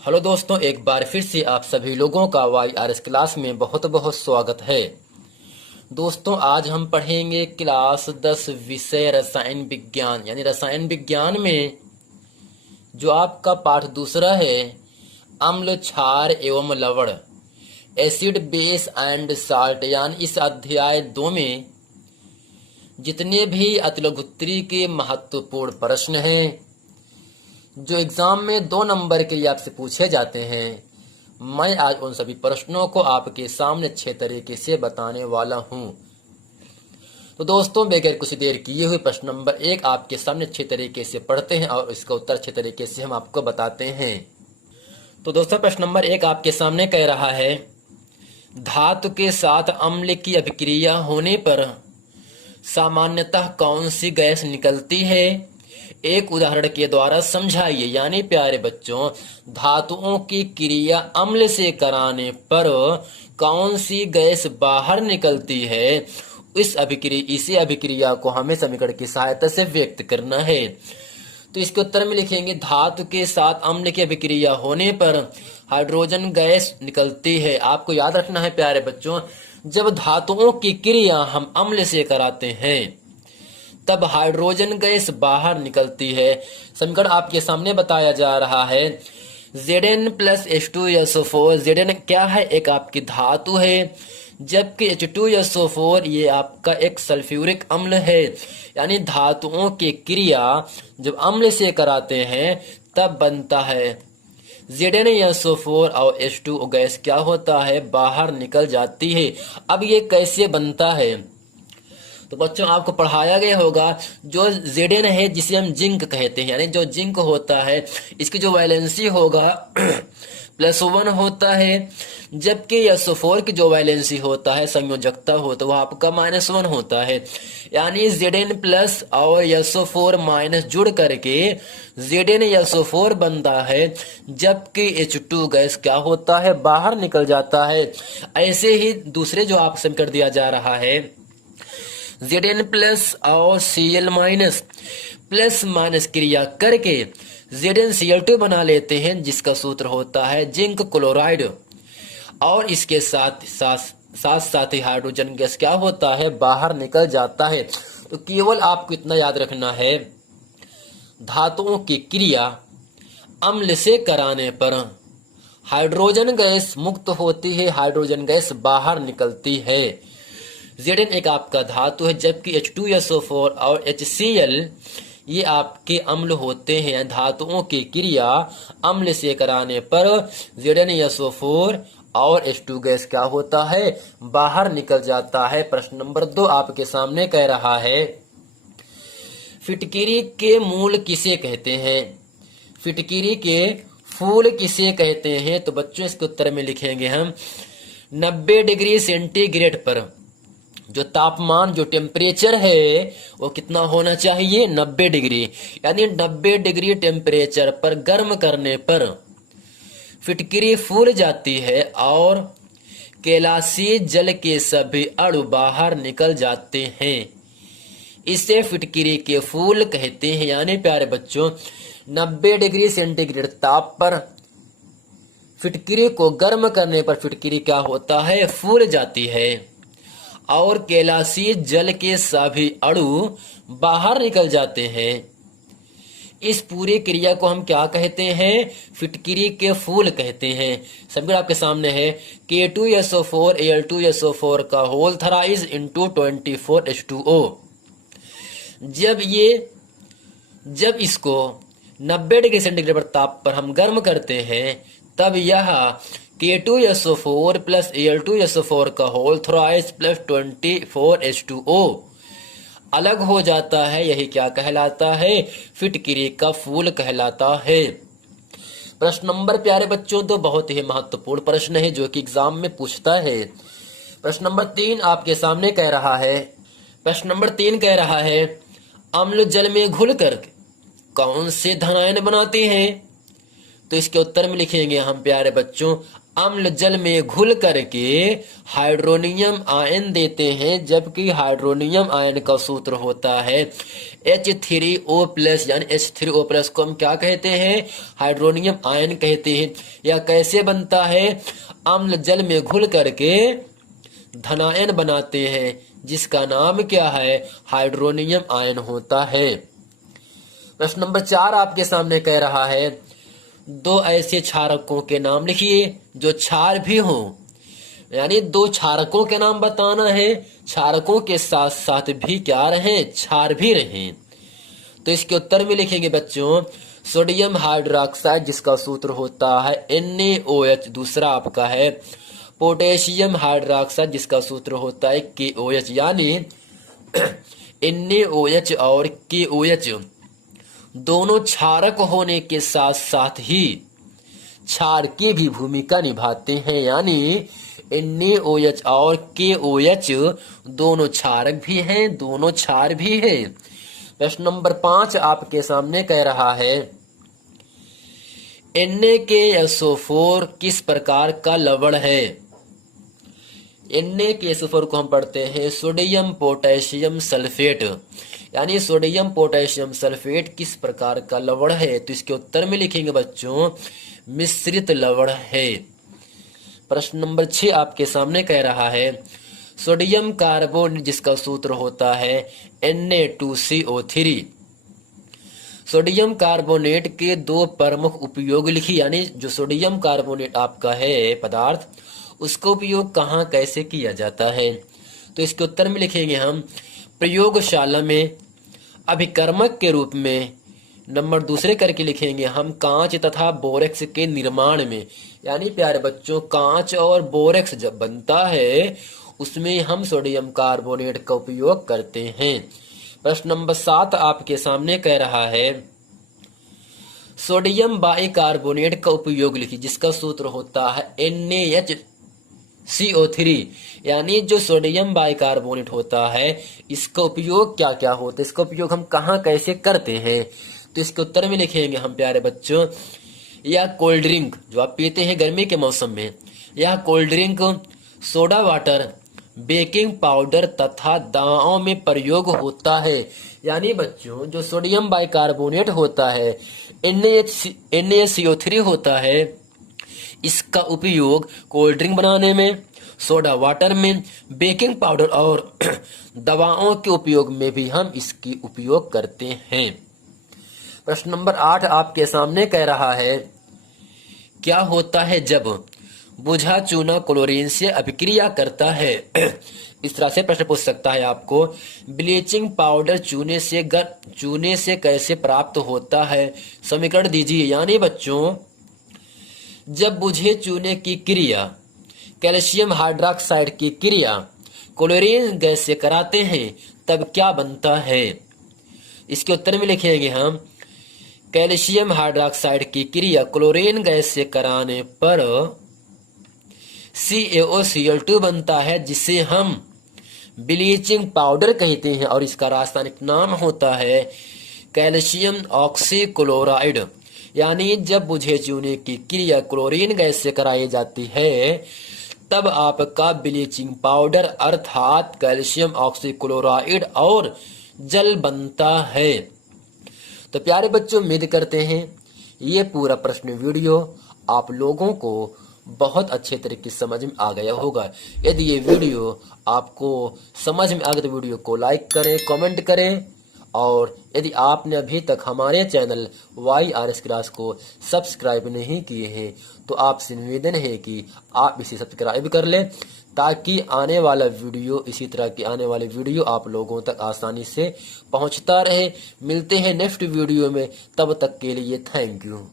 Hello दोस्तों, एक बार फिर से आप सभी लोगों का YRS क्लास में बहुत बहुत स्वागत है। दोस्तों, आज हम पढ़ेंगे क्लास 10 विषय रसायन विज्ञान यानी रसायन विज्ञान में जो आपका पाठ दूसरा है, अम्ल, क्षार एवं लवण, एसिड, बेस एंड साल्ट। यानी इस अध्याय 2 में जितने भी अतिलघुत्री के महत्वपूर्ण प्रश्न हैं जो एग्जाम में 2 नंबर के लिए आपसे पूछे जाते हैं, मैं आज उन सभी प्रश्नों को आपके सामने अच्छे तरीके से बताने वाला हूं। तो दोस्तों, बगैर कुछ देर किए हुए प्रश्न नंबर 1 आपके सामने अच्छे तरीके से पढ़ते हैं और इसका उत्तर अच्छे तरीके से हम आपको बताते हैं। तो दोस्तों, प्रश्न नंबर 1 आपके सामने कह रहा है, धातु के साथ अम्ल की अभिक्रिया होने पर सामान्यतः कौन सी गैस निकलती है? एक उदाहरण के द्वारा समझाइए। यानी प्यारे बच्चों, धातुओं की क्रिया अम्ल से कराने पर कौन सी गैस बाहर निकलती है, इसी अभिक्रिया को हमें समीकरण की सहायता से व्यक्त करना है। तो इसके उत्तर में लिखेंगे, धातु के साथ अम्ल की अभिक्रिया होने पर हाइड्रोजन गैस निकलती है। आपको याद रखना है प्यारे बच्चों, जब धातुओं की क्रिया हम अम्ल से कराते हैं तब हाइड्रोजन गैस बाहर निकलती है। समीकरण आपके सामने बताया जा रहा है, Zn प्लस H2SO4। Zn क्या है? एक आपकी धातु है, जबकि H2SO4 ये आपका एक सल्फ्यूरिक अम्ल है। यानी धातुओं की क्रिया जब अम्ल से कराते हैं तब बनता है ZnSO4 और H2O गैस क्या होता है, बाहर निकल जाती है। अब ये कैसे बनता है? तो बच्चों, आपको पढ़ाया गया होगा, जो Zn है जिसे हम जिंक कहते हैं, यानी जो जिंक होता है इसकी जो वैलेंसी होगा +1 होता है, जबकि SO4 की जो वैलेंसी होता है, संयोजकता होता है, वह आपका -1 होता है। यानी Zn प्लस और SO4 माइनस जुड़ करके ZnSO4 बनता है, जबकि H2 गैस क्या होता है, बाहर निकल जाता है। ऐसे ही दूसरे जो आप समीकरण दिया जा रहा है, Zn प्लस और Cl माइनस प्लस माइनस क्रिया करके ZnCl2 बना लेते हैं, जिसका सूत्र होता है जिंक क्लोराइड। और इसके साथ ही हाइड्रोजन गैस क्या होता है, बाहर निकल जाता है। तो केवल आपको इतना याद रखना है, धातुओं की क्रिया अम्ल से कराने पर हाइड्रोजन गैस मुक्त होती है, हाइड्रोजन गैस बाहर निकलती है। Zn एक आपका धातु है, जबकि H2SO4 और HCl ये आपके अम्ल होते हैं। धातुओं की क्रिया अम्ल से कराने पर ZnSO4 और H2 गैस क्या होता है, बाहर निकल जाता है। प्रश्न नंबर 2 आपके सामने कह रहा है, फिटकिरी के मूल किसे कहते हैं? फिटकिरी के फूल किसे कहते हैं? तो बच्चों, इसके उत्तर में लिखेंगे हम, 90 डिग्री सेंटीग्रेड पर जो तापमान, जो टेम्परेचर है, वो कितना होना चाहिए, 90 डिग्री। यानी 90 डिग्री टेम्परेचर पर गर्म करने पर फिटकिरी फूल जाती है और कैलाशी जल के सभी अणु बाहर निकल जाते हैं। इसे फिटकिरी के फूल कहते हैं। यानी प्यारे बच्चों, 90 डिग्री सेंटीग्रेड ताप पर फिटकिरी को गर्म करने पर फिटकिरी क्या होता है, फूल जाती है और कैलाशी जल के सभी अणु बाहर निकल जाते हैं। इस पूरी क्रिया को हम क्या कहते हैं, फिटकिरी के फूल कहते हैं। समीकरण आपके सामने है, K2SO4 Al2SO4 का होल थराइज इंटू 24H2O। जब इसको 90 डिग्री सेंटीग्रेड पर ताप पर हम गर्म करते हैं, तब यह K2SO4 प्लस Al2SO4 का होल थराइज प्लस 24H2O अलग हो जाता है। यही क्या कहलाता है, फिटकिरी का फूल कहलाता है। प्रश्न नंबर प्यारे बच्चों, तो बहुत ही महत्वपूर्ण प्रश्न है जो कि एग्जाम में पूछता है। प्रश्न नंबर 3 आपके सामने कह रहा है, प्रश्न नंबर 3 कह रहा है, अम्ल जल में घुलकर कौन से धनायन बनाते हैं? तो इसके उत्तर में लिखेंगे हम प्यारे बच्चों, अम्ल जल में घुल करके हाइड्रोनियम आयन देते हैं, जबकि हाइड्रोनियम आयन का सूत्र होता है H3O+, यानी H3O+ को हम क्या कहते हैं? हाइड्रोनियम आयन कहते हैं। यह कैसे बनता है? अम्ल जल में घुल करके धनायन बनाते हैं, जिसका नाम क्या है? हाइड्रोनियम आयन होता है। प्रश्न नंबर 4 आपके सामने कह रहा है, दो ऐसे क्षारकों के नाम लिखिए जो क्षार भी हों, यानी दो क्षारकों के नाम बताना है, क्षारकों के साथ साथ भी क्या रहें? क्षार भी रहें। तो इसके उत्तर में लिखेंगे बच्चों, सोडियम हाइड्रोक्साइड जिसका सूत्र होता है NaOH, दूसरा आपका है पोटेशियम हाइड्रोक्साइड जिसका सूत्र होता है KOH, यानी NaOH और KOH दोनों क्षारक होने के साथ साथ ही क्षार की भी भूमिका निभाते हैं, यानी NaOH और KOH दोनों क्षारक भी हैं, दोनों क्षार भी हैं। प्रश्न नंबर 5 आपके सामने कह रहा है, NaKSO4 किस प्रकार का लवण है? NaKSO4 को हम पढ़ते हैं सोडियम पोटेशियम सल्फेट, यानी सोडियम पोटेशियम सल्फेट किस प्रकार का लवण है? तो इसके उत्तर में लिखेंगे बच्चों, मिश्रित लवण है। प्रश्न नंबर 6 आपके सामने कह रहा है, सोडियम कार्बोनेट जिसका सूत्र होता है Na2CO3। सोडियम कार्बोनेट के दो प्रमुख उपयोग लिखिए, यानी जो सोडियम कार्बोनेट आपका है पदार्थ, उसका उपयोग कहाँ कैसे किया जाता है? तो इसके उत्तर में लिखेंगे हम, प्रयोगशाला में अभिकर्मक के रूप में। नंबर दूसरे करके लिखेंगे हम, कांच तथा बोरेक्स के निर्माण में, यानी प्यारे बच्चों कांच और बोरेक्स जब बनता है उसमें हम सोडियम कार्बोनेट का उपयोग करते हैं। प्रश्न नंबर 7 आपके सामने कह रहा है, सोडियम बाइकार्बोनेट का उपयोग लिखिए जिसका सूत्र होता है NaHCO3, यानी जो सोडियम बाइकार्बोनेट होता है इसका उपयोग क्या क्या होता है, इसका उपयोग हम कहाँ कैसे करते हैं? तो इसके उत्तर में लिखेंगे हम प्यारे बच्चों, यह कोल्ड ड्रिंक जो आप पीते हैं गर्मी के मौसम में, यह cold drink soda water, baking powder तथा दवाओं में प्रयोग होता है। यानी बच्चों जो सोडियम बाइकार्बोनेट होता है NaCO3 होता है, इसका उपयोग कोल्ड ड्रिंक बनाने में, सोडा वाटर में, बेकिंग पाउडर और दवाओं के उपयोग में भी हम इसकी उपयोग करते हैं। प्रश्न नंबर 8 आपके सामने कह रहा है, क्या होता है जब बुझा चूना क्लोरीन से अभिक्रिया करता है? इस तरह से प्रश्न पूछ सकता है आपको, ब्लीचिंग पाउडर चूने से कैसे प्राप्त होता है? समीकरण दीजिए। यानी बच्चों जब बुझे चूने की क्रिया कैल्शियम हाइड्रोक्साइड की क्रिया क्लोरीन गैस से कराते हैं तब क्या बनता है? इसके उत्तर में लिखेंगे हम, कैल्शियम हाइड्रोक्साइड की क्रिया क्लोरीन गैस से कराने पर CaOCl2 बनता है, जिसे हम ब्लीचिंग पाउडर कहते हैं और इसका रासायनिक नाम होता है कैल्शियम ऑक्सीक्लोराइड। यानी जब बुझे चूने की क्रिया क्लोरीन गैस से कराई जाती है तब आपका ब्लीचिंग पाउडर अर्थात कैल्शियम ऑक्सीक्लोराइड और जल बनता है। तो प्यारे बच्चों, उम्मीद करते हैं ये पूरा प्रश्न वीडियो आप लोगों को बहुत अच्छे तरीके से समझ में आ गया होगा। यदि ये वीडियो आपको समझ में आ गया तो वीडियो को लाइक करें, कमेंट करें, और यदि आपने अभी तक हमारे चैनल YRS क्लास को सब्सक्राइब नहीं किए हैं तो आपसे निवेदन है कि आप इसे सब्सक्राइब कर लें, ताकि आने वाला वीडियो, इसी तरह के आने वाले वीडियो आप लोगों तक आसानी से पहुंचता रहे। मिलते हैं नेक्स्ट वीडियो में, तब तक के लिए थैंक यू।